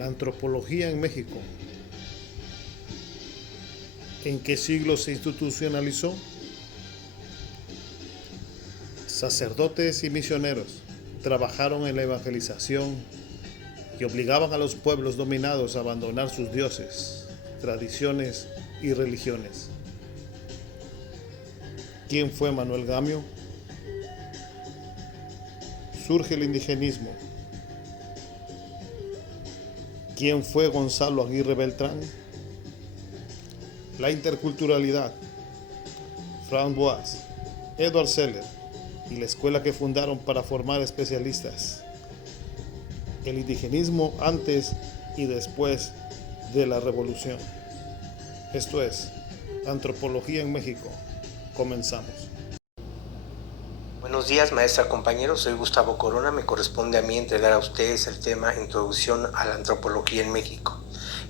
La antropología en México. ¿En qué siglo se institucionalizó? Sacerdotes y misioneros trabajaron en la evangelización y obligaban a los pueblos dominados a abandonar sus dioses, tradiciones y religiones. ¿Quién fue Manuel Gamio? Surge el indigenismo. ¿Quién fue Gonzalo Aguirre Beltrán? La interculturalidad. Franz Boas, Edward Seller y la escuela que fundaron para formar especialistas. El indigenismo antes y después de la revolución. Esto es Antropología en México. Comenzamos. Buenos días, maestra, compañeros. Soy Gustavo Corona. Me corresponde a mí entregar a ustedes el tema Introducción a la Antropología en México.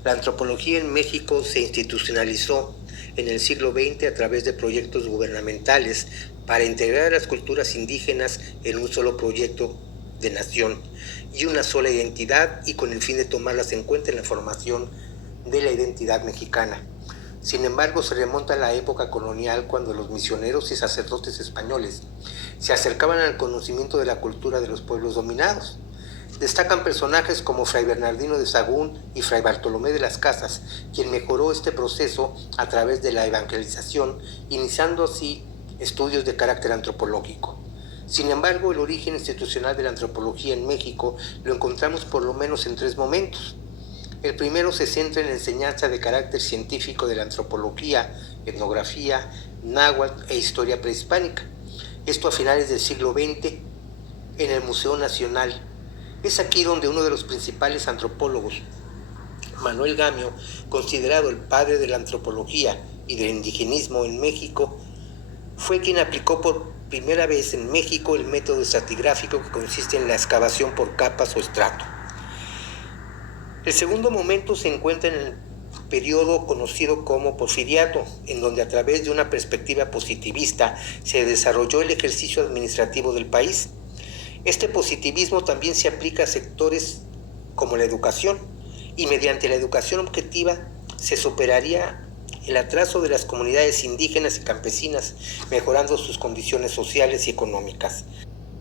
La antropología en México se institucionalizó en el siglo XX a través de proyectos gubernamentales para integrar a las culturas indígenas en un solo proyecto de nación y una sola identidad, y con el fin de tomarlas en cuenta en la formación de la identidad mexicana. Sin embargo, se remonta a la época colonial, cuando los misioneros y sacerdotes españoles se acercaban al conocimiento de la cultura de los pueblos dominados. Destacan personajes como Fray Bernardino de Sahagún y Fray Bartolomé de las Casas, quien mejoró este proceso a través de la evangelización, iniciando así estudios de carácter antropológico. Sin embargo, el origen institucional de la antropología en México lo encontramos por lo menos en tres momentos. El primero se centra en la enseñanza de carácter científico de la antropología, etnografía, náhuatl e historia prehispánica. Esto a finales del siglo XX en el Museo Nacional. Es aquí donde uno de los principales antropólogos, Manuel Gamio, considerado el padre de la antropología y del indigenismo en México, fue quien aplicó por primera vez en México el método estratigráfico, que consiste en la excavación por capas o estrato. El segundo momento se encuentra en el periodo conocido como Porfiriato, en donde a través de una perspectiva positivista se desarrolló el ejercicio administrativo del país. Este positivismo también se aplica a sectores como la educación, y mediante la educación objetiva se superaría el atraso de las comunidades indígenas y campesinas, mejorando sus condiciones sociales y económicas.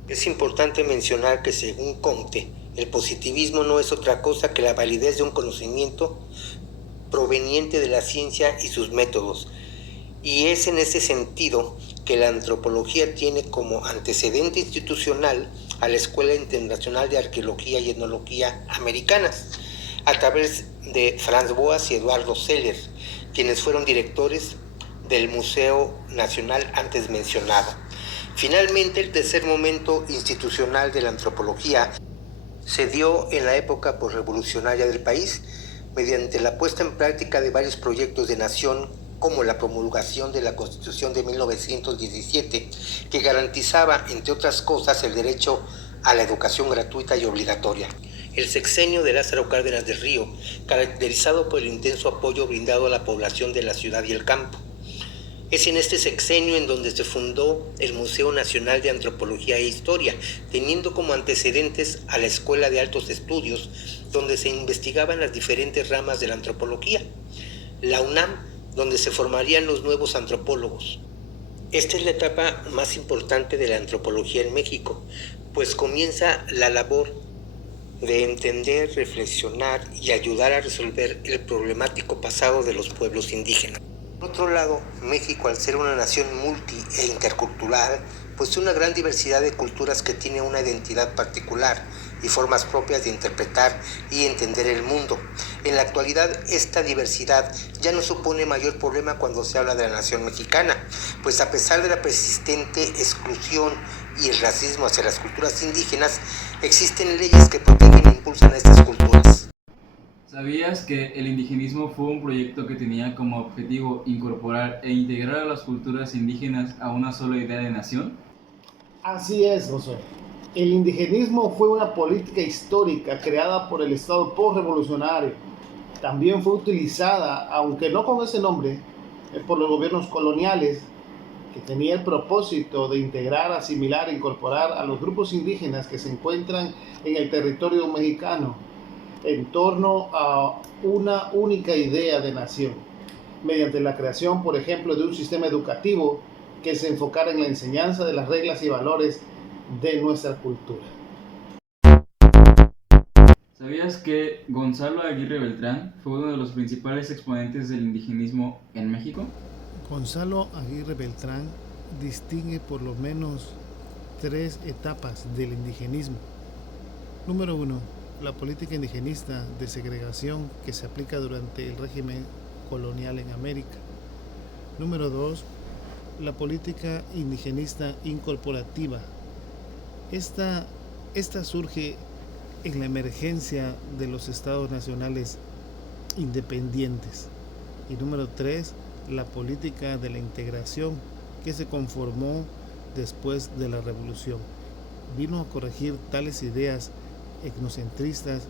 Es importante mencionar que, según Comte, el positivismo no es otra cosa que la validez de un conocimiento proveniente de la ciencia y sus métodos, y es en ese sentido que la antropología tiene como antecedente institucional a la Escuela Internacional de Arqueología y Etnología Americanas, a través de Franz Boas y Eduardo Seller, quienes fueron directores del Museo Nacional antes mencionado. Finalmente, el tercer momento institucional de la antropología se dio en la época posrevolucionaria del país, mediante la puesta en práctica de varios proyectos de nación, como la promulgación de la Constitución de 1917, que garantizaba, entre otras cosas, el derecho a la educación gratuita y obligatoria. El sexenio de Lázaro Cárdenas del Río, caracterizado por el intenso apoyo brindado a la población de la ciudad y el campo. Es en este sexenio en donde se fundó el Museo Nacional de Antropología e Historia, teniendo como antecedentes a la Escuela de Altos Estudios, donde se investigaban las diferentes ramas de la antropología. La UNAM, donde se formarían los nuevos antropólogos. Esta es la etapa más importante de la antropología en México, pues comienza la labor de entender, reflexionar y ayudar a resolver el problemático pasado de los pueblos indígenas. Por otro lado, México, al ser una nación multi e intercultural, posee una gran diversidad de culturas que tiene una identidad particular y formas propias de interpretar y entender el mundo. En la actualidad, esta diversidad ya no supone mayor problema cuando se habla de la nación mexicana, pues a pesar de la persistente exclusión y el racismo hacia las culturas indígenas, existen leyes que protegen e impulsan a estas culturas. ¿Sabías que el indigenismo fue un proyecto que tenía como objetivo incorporar e integrar a las culturas indígenas a una sola idea de nación? Así es, José. El indigenismo fue una política histórica creada por el Estado postrevolucionario. También fue utilizada, aunque no con ese nombre, por los gobiernos coloniales, que tenía el propósito de integrar, asimilar e incorporar a los grupos indígenas que se encuentran en el territorio mexicano. en torno a una única idea de nación, mediante la creación, por ejemplo, de un sistema educativo que se enfocara en la enseñanza de las reglas y valores de nuestra cultura. ¿Sabías que Gonzalo Aguirre Beltrán fue uno de los principales exponentes del indigenismo en México? Gonzalo Aguirre Beltrán distingue por lo menos 3 etapas del indigenismo. Número 1. La política indigenista de segregación que se aplica durante el régimen colonial en América. Número 2. La política indigenista incorporativa. Esta surge en la emergencia de los estados nacionales independientes. Y número 3, la política de la integración que se conformó después de la revolución. Vino a corregir tales ideas etnocentristas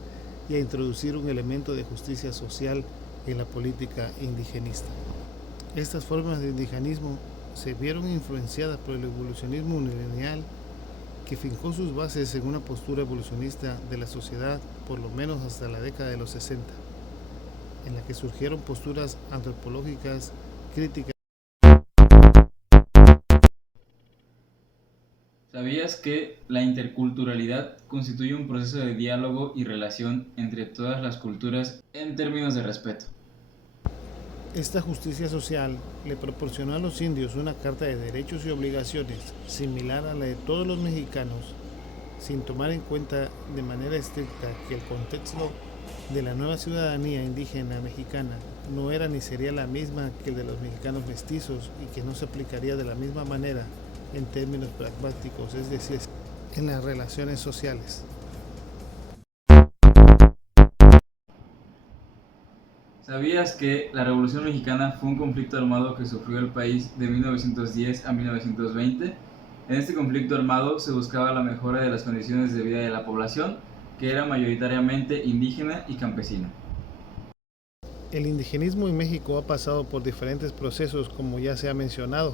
y a introducir un elemento de justicia social en la política indigenista. Estas formas de indigenismo se vieron influenciadas por el evolucionismo unilineal que fincó sus bases en una postura evolucionista de la sociedad por lo menos hasta la década de los 60, en la que surgieron posturas antropológicas críticas. ¿Sabías que la interculturalidad constituye un proceso de diálogo y relación entre todas las culturas en términos de respeto? Esta justicia social le proporcionó a los indios una carta de derechos y obligaciones similar a la de todos los mexicanos, sin tomar en cuenta de manera estricta que el contexto de la nueva ciudadanía indígena mexicana no era ni sería la misma que el de los mexicanos mestizos y que no se aplicaría de la misma manera en términos pragmáticos, es decir, en las relaciones sociales. ¿Sabías que la Revolución Mexicana fue un conflicto armado que sufrió el país de 1910 a 1920? En este conflicto armado se buscaba la mejora de las condiciones de vida de la población, que era mayoritariamente indígena y campesina. El indigenismo en México ha pasado por diferentes procesos, como ya se ha mencionado,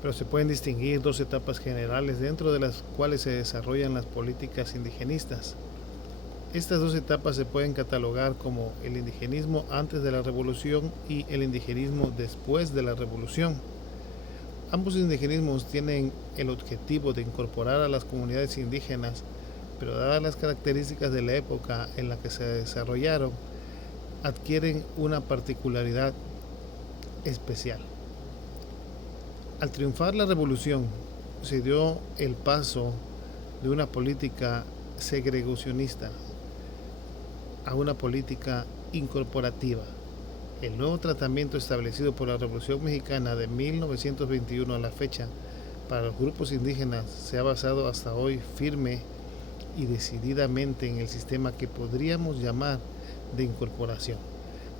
pero se pueden distinguir 2 etapas generales dentro de las cuales se desarrollan las políticas indigenistas. Estas 2 etapas se pueden catalogar como el indigenismo antes de la revolución y el indigenismo después de la revolución. Ambos indigenismos tienen el objetivo de incorporar a las comunidades indígenas, pero dadas las características de la época en la que se desarrollaron, adquieren una particularidad especial. Al triunfar la revolución, se dio el paso de una política segregacionista a una política incorporativa. El nuevo tratamiento establecido por la Revolución Mexicana de 1921 a la fecha para los grupos indígenas se ha basado hasta hoy firme y decididamente en el sistema que podríamos llamar de incorporación.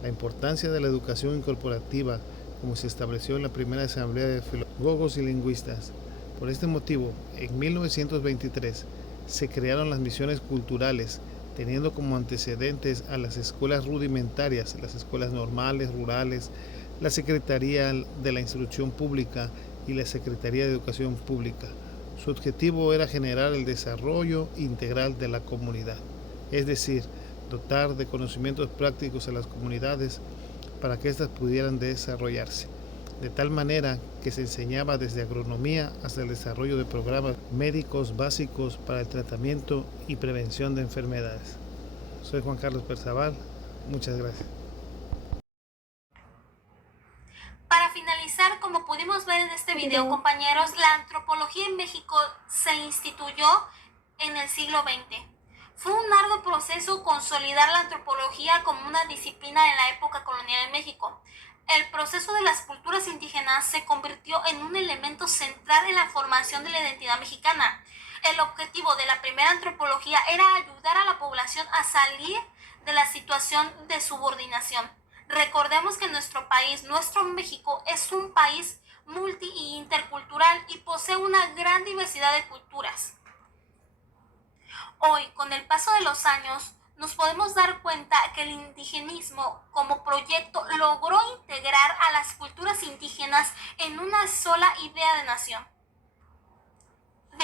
La importancia de la educación incorporativa, como se estableció en la primera asamblea de filólogos y lingüistas. Por este motivo, en 1923 se crearon las misiones culturales, teniendo como antecedentes a las escuelas rudimentarias, las escuelas normales, rurales, la Secretaría de la Instrucción Pública y la Secretaría de Educación Pública. Su objetivo era generar el desarrollo integral de la comunidad, es decir, dotar de conocimientos prácticos a las comunidades para que éstas pudieran desarrollarse, de tal manera que se enseñaba desde agronomía hasta el desarrollo de programas médicos básicos para el tratamiento y prevención de enfermedades. Soy Juan Carlos Perzaval, muchas gracias. Para finalizar, como pudimos ver en este video, compañeros, la antropología en México se instituyó en el siglo XX. Fue un arduo proceso consolidar la antropología como una disciplina en la época colonial en México. El proceso de las culturas indígenas se convirtió en un elemento central en la formación de la identidad mexicana. El objetivo de la primera antropología era ayudar a la población a salir de la situación de subordinación. Recordemos que nuestro país, nuestro México, es un país multi y intercultural y posee una gran diversidad de culturas. Hoy, con el paso de los años, nos podemos dar cuenta que el indigenismo como proyecto logró integrar a las culturas indígenas en una sola idea de nación.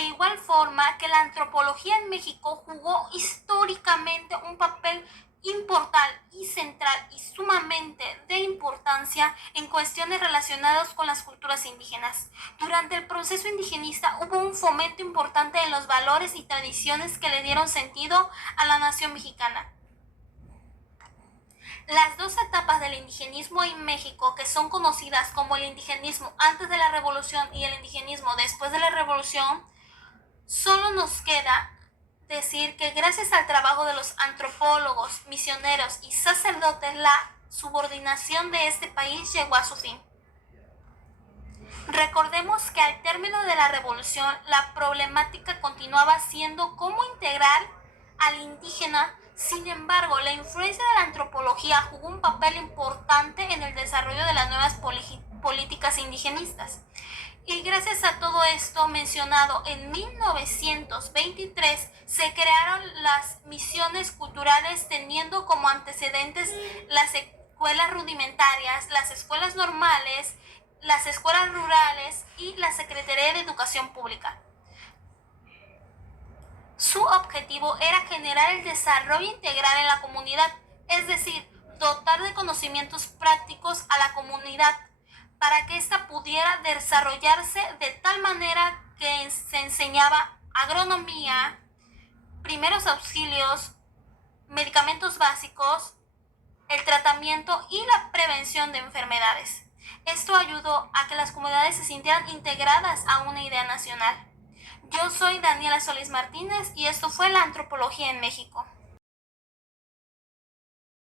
De igual forma que la antropología en México jugó históricamente un papel importante y central y sumamente de importancia en cuestiones relacionadas con las culturas indígenas. Durante el proceso indigenista hubo un fomento importante en los valores y tradiciones que le dieron sentido a la nación mexicana. Las dos etapas del indigenismo en México, que son conocidas como el indigenismo antes de la Revolución y el indigenismo después de la Revolución, solo nos queda decir que gracias al trabajo de los antropólogos, misioneros y sacerdotes, la subordinación de este país llegó a su fin. Recordemos que al término de la Revolución, la problemática continuaba siendo cómo integrar al indígena. Sin embargo, la influencia de la antropología jugó un papel importante en el desarrollo de las nuevas políticas indigenistas. Y gracias a todo esto mencionado, en 1923 se crearon las misiones culturales, teniendo como antecedentes las escuelas rudimentarias, las escuelas normales, las escuelas rurales y la Secretaría de Educación Pública. Su objetivo era generar el desarrollo integral en la comunidad, es decir, dotar de conocimientos prácticos a la comunidad para que ésta pudiera desarrollarse de tal manera que se enseñaba agronomía, primeros auxilios, medicamentos básicos, el tratamiento y la prevención de enfermedades. Esto ayudó a que las comunidades se sintieran integradas a una idea nacional. Yo soy Daniela Solís Martínez y esto fue la Antropología en México.